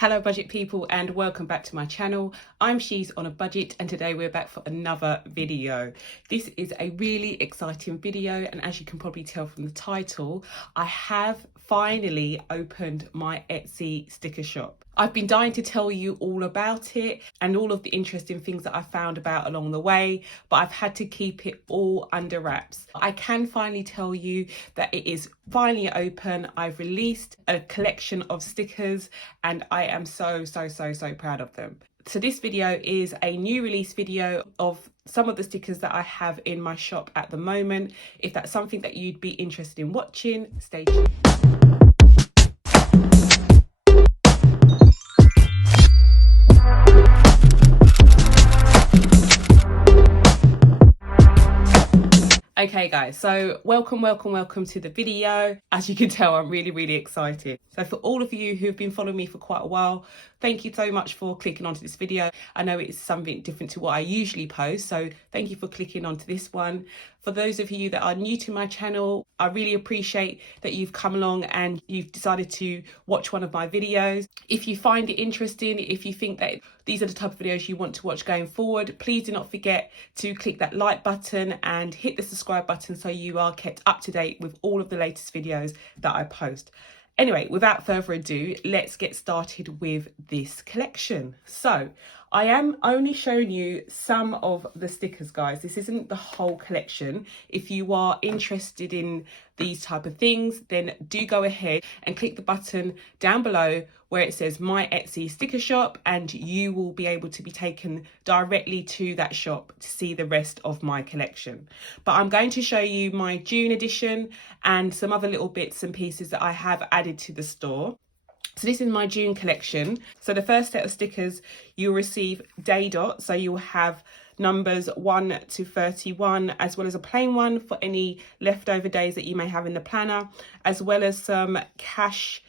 Hello budget people and welcome back to my channel. I'm She's on a Budget and today we're back for another video. This is a really exciting video and as you can probably tell from the title, I have finally opened my Etsy sticker shop. I've been dying to tell you all about it and all of the interesting things that I found about along the way, but I've had to keep it all under wraps. I can finally tell you that it is finally open. I've released a collection of stickers and I am so proud of them. So this video is a new release video of some of the stickers that I have in my shop at the moment. If that's something that you'd be interested in watching, stay tuned. Okay guys, so welcome to the video. As you can tell, I'm really excited. So for all of you who've been following me for quite a while, thank you so much for clicking onto this video. I know it's something different to what I usually post, so thank you for clicking onto this one. For those of you that are new to my channel, I really appreciate that you've come along and you've decided to watch one of my videos. If you find it interesting, if you think that these are the type of videos you want to watch going forward, please do not forget to click that like button and hit the subscribe button so you are kept up to date with all of the latest videos that I post. Anyway, without further ado, let's get started with this collection. So I am only showing you some of the stickers, guys. This isn't the whole collection. If you are interested in these type of things, then do go ahead and click the button down below where it says My Etsy Sticker Shop, and you will be able to be taken directly to that shop to see the rest of my collection. But I'm going to show you my June edition and some other little bits and pieces that I have added to the store. So this is my June collection. So the first set of stickers, you'll receive day dot. So you'll have numbers 1 to 31, as well as a plain one for any leftover days that you may have in the planner, as well as some cash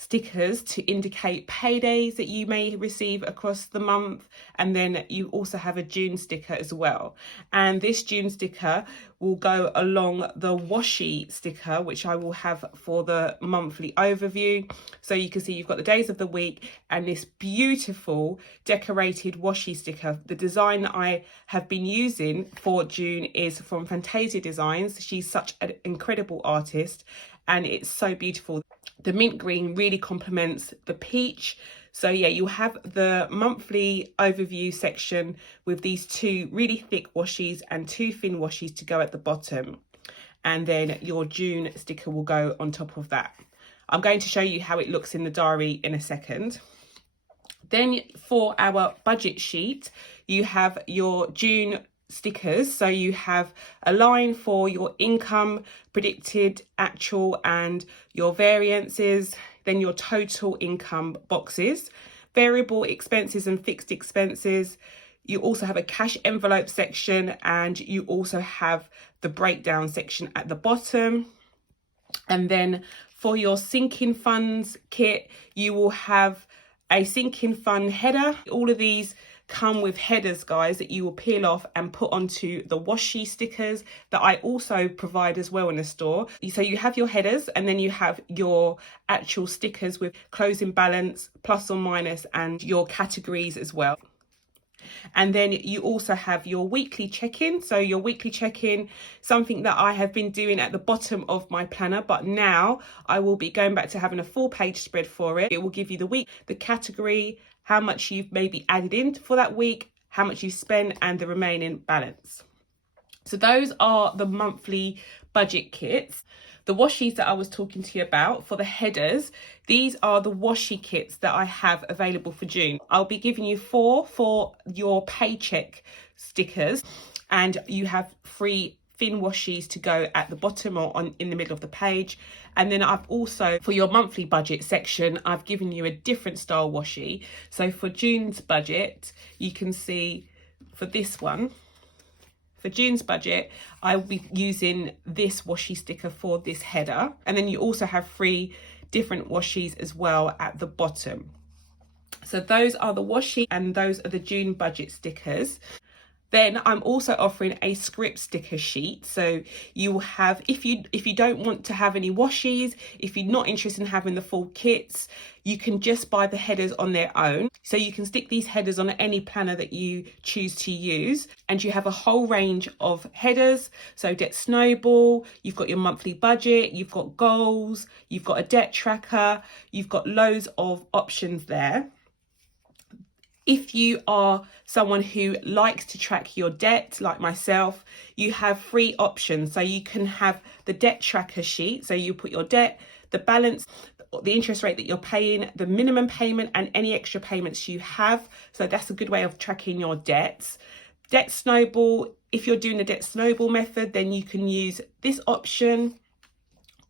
stickers to indicate paydays that you may receive across the month. And then you also have a June sticker as well. And this June sticker will go along the washi sticker, which I will have for the monthly overview. So you can see you've got the days of the week and this beautiful decorated washi sticker. The design that I have been using for June is from Fantasia Designs. She's such an incredible artist and it's so beautiful. The mint green really complements the peach. So yeah, you have the monthly overview section with these two really thick washies and two thin washies to go at the bottom. And then your June sticker will go on top of that. I'm going to show you how it looks in the diary in a second. Then for our budget sheet, you have your June stickers. So you have a line for your income, predicted, actual, and your variances, then your total income boxes, variable expenses and fixed expenses. You also have a cash envelope section and you also have the breakdown section at the bottom. And then for your sinking funds kit, you will have a sinking fund header. All of these come with headers, guys, that you will peel off and put onto the washi stickers that I also provide as well in the store. So you have your headers and then you have your actual stickers with closing balance, plus or minus, and your categories as well. And then you also have your weekly check-in. So your weekly check-in, something that I have been doing at the bottom of my planner, but now I will be going back to having a full page spread for it. It will give you the week, the category, how much you've maybe added in for that week, how much you spent, and the remaining balance. So those are the monthly budget kits. The washies that I was talking to you about for the headers, these are the washi kits that I have available for June. I'll be giving you 4 for your paycheck stickers, and you have 3 thin washies to go at the bottom or in the middle of the page. And then I've also, for your monthly budget section, I've given you a different style washi. So for June's budget, you can see for this one, for June's budget, I will be using this washi sticker for this header. And then you also have 3 different washies as well at the bottom. So those are the washi and those are the June budget stickers. Then I'm also offering a script sticker sheet. So you will have, if you don't want to have any washies, if you're not interested in having the full kits, you can just buy the headers on their own. So you can stick these headers on any planner that you choose to use. And you have a whole range of headers. So Debt Snowball, you've got your monthly budget, you've got goals, you've got a debt tracker, you've got loads of options there. If you are someone who likes to track your debt, like myself, you have 3 options. So you can have the debt tracker sheet. So you put your debt, the balance, the interest rate that you're paying, the minimum payment, and any extra payments you have. So that's a good way of tracking your debts. Debt Snowball, if you're doing the Debt Snowball method, then you can use this option,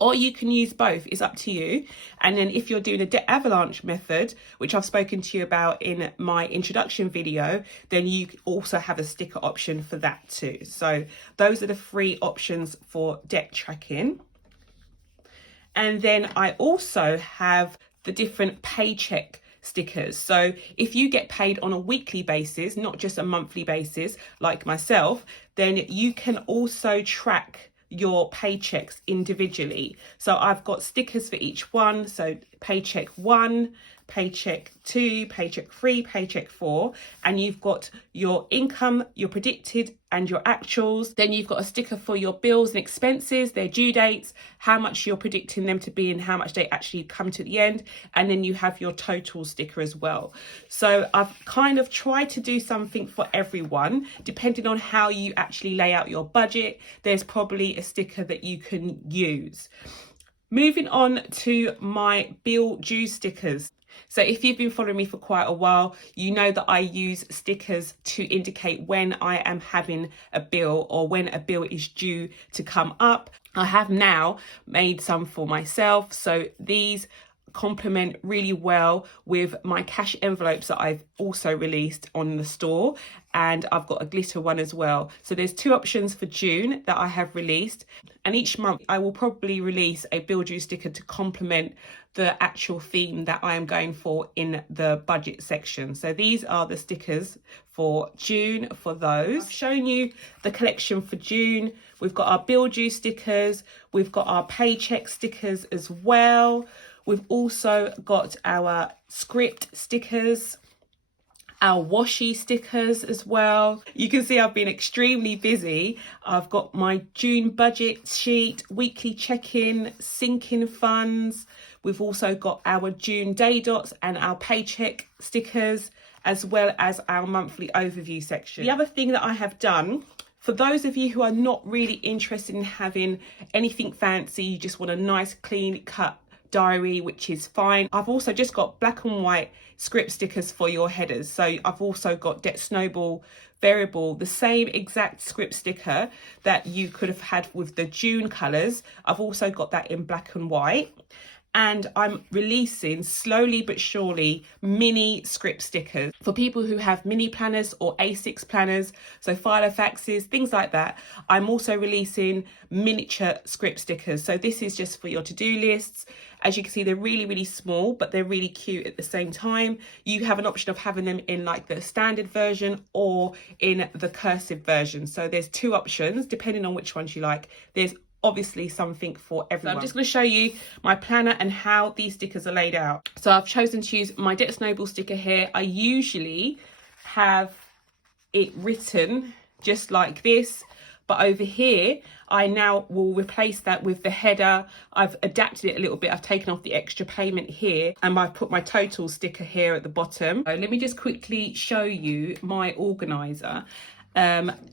or you can use both. It's up to you. And then if you're doing a Debt Avalanche method, which I've spoken to you about in my introduction video, then you also have a sticker option for that too. So those are the 3 options for debt tracking. And then I also have the different paycheck stickers. So if you get paid on a weekly basis, not just a monthly basis like myself, then you can also track your paychecks individually. So I've got stickers for each one. So paycheck 1, paycheck 2, paycheck 3, paycheck 4, and you've got your income, your predicted and your actuals. Then you've got a sticker for your bills and expenses, their due dates, how much you're predicting them to be and how much they actually come to the end. And then you have your total sticker as well. So I've kind of tried to do something for everyone. Depending on how you actually lay out your budget, there's probably a sticker that you can use. Moving on to my bill due stickers. So if you've been following me for quite a while, you know that I use stickers to indicate when I am having a bill or when a bill is due to come up. I have now made some for myself. So these complement really well with my cash envelopes that I've also released on the store, and I've got a glitter one as well. So there's 2 options for June that I have released, and each month I will probably release a bill due sticker to complement the actual theme that I am going for in the budget section. So these are the stickers for June for those. I've shown you the collection for June. We've got our bill due stickers, we've got our paycheck stickers as well. We've also got our script stickers, our washi stickers as well. You can see I've been extremely busy. I've got my June budget sheet, weekly check-in, sinking funds. We've also got our June day dots and our paycheck stickers, as well as our monthly overview section. The other thing that I have done, for those of you who are not really interested in having anything fancy, you just want a nice clean cut diary, which is fine. I've also just got black and white script stickers for your headers. So I've also got Debt Snowball variable, the same exact script sticker that you could have had with the June colours. I've also got that in black and white. And I'm releasing slowly but surely mini script stickers for people who have mini planners or A6 planners, so Filofaxes, things like that. I'm also releasing miniature script stickers. So this is just for your to-do lists. As you can see, they're really, really small, but they're really cute at the same time. You have an option of having them in like the standard version or in the cursive version. So there's 2 options, depending on which ones you like. There's obviously something for everyone. So I'm just going to show you my planner and how these stickers are laid out. So I've chosen to use my Debt Snowball sticker here. I usually have it written just like this, but over here I now will replace that with the header. I've adapted it a little bit. I've taken off the extra payment here and I've put my total sticker here at the bottom. So let me just quickly show you my organizer.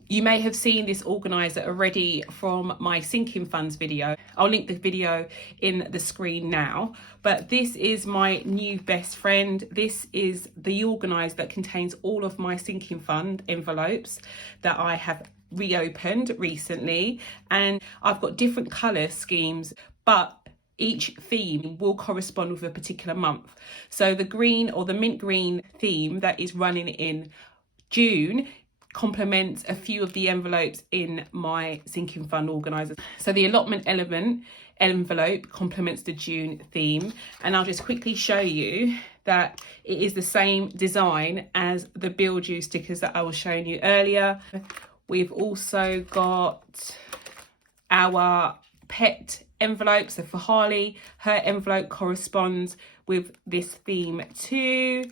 You may have seen this organizer already from my sinking funds video. I'll link the video in the screen now, but this is my new best friend. This is the organizer that contains all of my sinking fund envelopes that I have reopened recently, and I've got different color schemes, but each theme will correspond with a particular month. So the green or the mint green theme that is running in June complements a few of the envelopes in my sinking fund organizer. So the allotment element envelope complements the June theme, and I'll just quickly show you that it is the same design as the Build You stickers that I was showing you earlier. We've also got our pet envelope. So for Harley, her envelope corresponds with this theme too.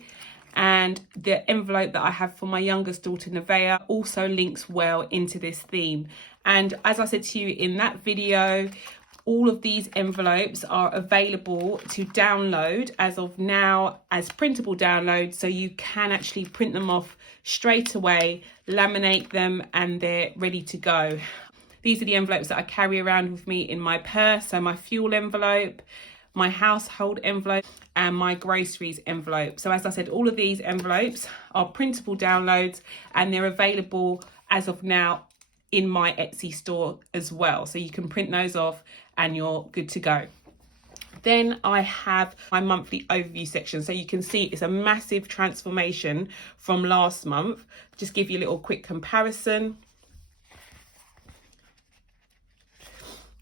And the envelope that I have for my youngest daughter, Nevaeh, also links well into this theme. And as I said to you in that video, all of these envelopes are available to download as of now as printable downloads. So you can actually print them off straight away, laminate them, and they're ready to go. These are the envelopes that I carry around with me in my purse. So my fuel envelope, my household envelope, and my groceries envelope. So as I said, all of these envelopes are printable downloads, and they're available as of now in my Etsy store as well. So you can print those off and you're good to go. Then I have my monthly overview section. So you can see it's a massive transformation from last month. Just give you a little quick comparison.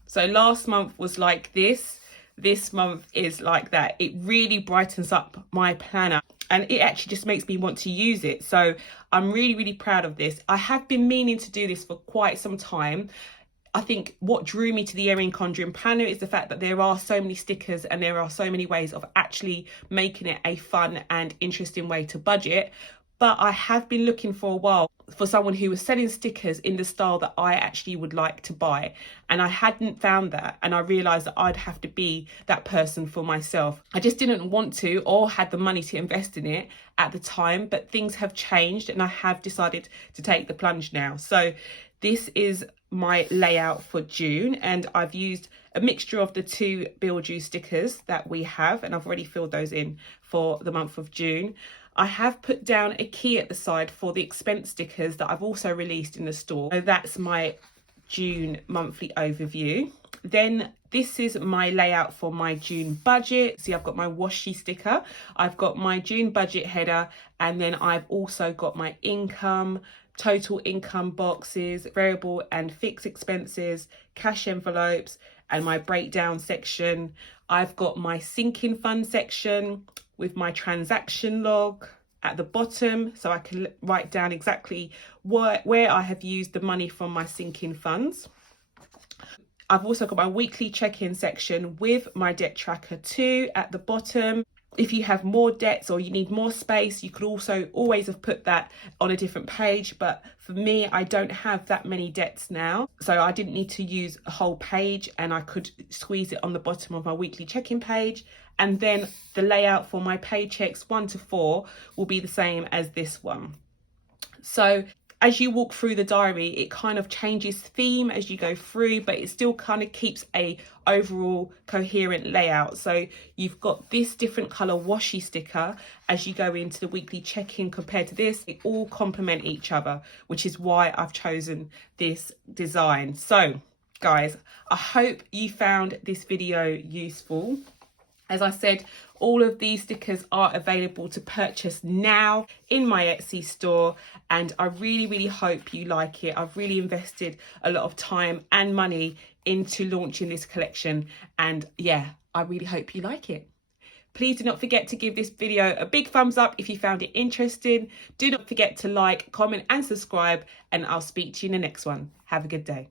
So last month was like this. This month is like that. It really brightens up my planner, and it actually just makes me want to use it. So I'm really, really proud of this. I have been meaning to do this for quite some time. I think what drew me to the Erin Condren planner is the fact that there are so many stickers and there are so many ways of actually making it a fun and interesting way to budget. But I have been looking for a while for someone who was selling stickers in the style that I actually would like to buy. And I hadn't found that. And I realised that I'd have to be that person for myself. I just didn't want to or had the money to invest in it at the time. But things have changed and I have decided to take the plunge now. So this is my layout for June, and I've used a mixture of the two Build You stickers that we have, and I've already filled those in for the month of June. I have put down a key at the side for the expense stickers that I've also released in the store. So that's my June monthly overview. Then this is my layout for my June budget. See, I've got my washi sticker, I've got my June budget header, and then I've also got my income, total income boxes, variable and fixed expenses, cash envelopes, and my breakdown section. I've got my sinking fund section with my transaction log at the bottom, so I can write down exactly where I have used the money from my sinking funds. I've also got my weekly check-in section with my debt tracker too at the bottom. If you have more debts or you need more space, you could also always have put that on a different page. But for me, I don't have that many debts now, so I didn't need to use a whole page, and I could squeeze it on the bottom of my weekly check-in page. And then the layout for my paychecks 1 to 4 will be the same as this one. So as you walk through the diary, it kind of changes theme as you go through, but it still kind of keeps a overall coherent layout. So you've got this different color washi sticker as you go into the weekly check-in compared to this. They all complement each other, which is why I've chosen this design. So guys, I hope you found this video useful. As I said, all of these stickers are available to purchase now in my Etsy store, and I really, really hope you like it. I've really invested a lot of time and money into launching this collection, and yeah, I really hope you like it. Please do not forget to give this video a big thumbs up if you found it interesting. Do not forget to like, comment and subscribe, and I'll speak to you in the next one. Have a good day.